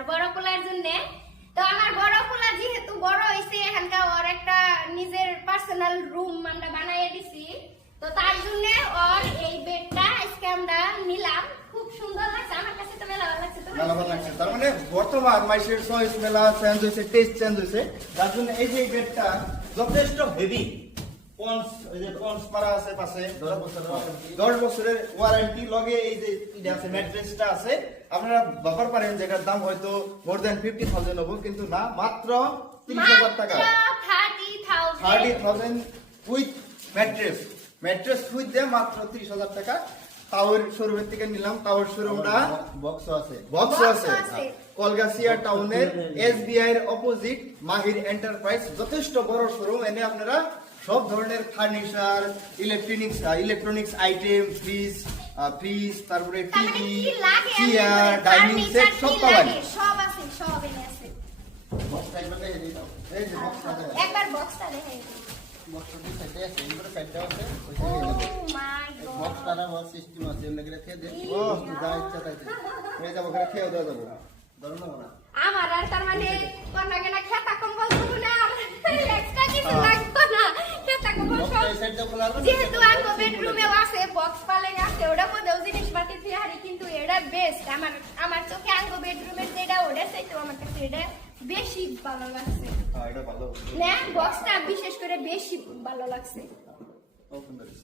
আমার বড় পোলার জন্য। তো আমার বড় পোলা যেহেতু বড় হইছে এখানকার ওর একটা নিজের পার্সোনাল রুম আমরা বানাইয়ে দিছি। তো তার জন্য ওর এই বেডটা আজকে আমরা নিলাম। খুব সুন্দর লাগছে, আমার কাছে তো মেলা ভালো লাগছে। মেলা ভালো লাগছে, তার মানে বর্তমান মাইসের চয়েস মেলা চেঞ্জ হয়েছে, টেস্ট চেঞ্জ হয়েছে, যার জন্য এই যে বেডটা যথেষ্ট হেভি। পন্স এই যে পন্স মারা আছে পাশে 10 বছরের ওয়ারেন্টি লগে। এই যে এটা আছে ম্যাট্রেসটা আছে, আপনারা ভাবার পারেন যে এটার দাম হয়তো মোর দ্যান 50,000 হবে, কিন্তু না, মাত্র 30,000 টাকা। 30,000 উইথ ম্যাট্রেস, ম্যাট্রেস উইথ দিয়ে মাত্র 30,000 টাকা। টাওয়ার শোরুমের থেকে নিলাম। টাওয়ার শোরুমটা বক্সও আছে কলগাছিয়া টাউনের এসবিআই এর অপোজিট মাহির এন্টারপ্রাইজ। যথেষ্ট বড় শোরুম, এনে আপনারা সব ধরনের ফার্নিচার, ইলেকট্রনিক্স আইটেম, ফ্রিজ, তারপরে টিভি, চেয়ার, ডাইনিং সেট সব পাবেন। সব আছে, সব এনে আছে। বক্সটা একবার দেখে দিই দাও। এই যে বক্সটা দেখেন, একবার বক্সটা দেখে দিই। বক্সটা দিয়ে সাইডে আছে, এই করে সাইডটা আছে, ওই ও সাইডে মাই গড, বক্সটা না বক্স সিস্টেম আছে, এমনি করে খেয়ে দে। ও যা ইচ্ছা তাই এই যাবো করে খেয়ে দেওয়া যাবে, ধরো না না। আমার আর তার মানে কোন আগে না খেতা কম্বল শুরু না, এক্সট্রা কিছু লাগতো না। খেতা কম্বল সব এই সাইডটা খোলা আছে, যেহেতু আমার বেডরুমেও আছে, বক্স পালেং আছে, ওটা মধ্যেও জিনিসপাতি থিয়ারি, কিন্তু এটা বেস্ট। আমার চোখে আঙ্গো বেডরুমের যেটা ওটা চাইতো আমার কাছে এটা বেশি ভালো লাগছে। হ্যাঁ এটা ভালো। না, বক্সটা বিশেষ করে বেশি ভালো লাগছে। ও সুন্দর।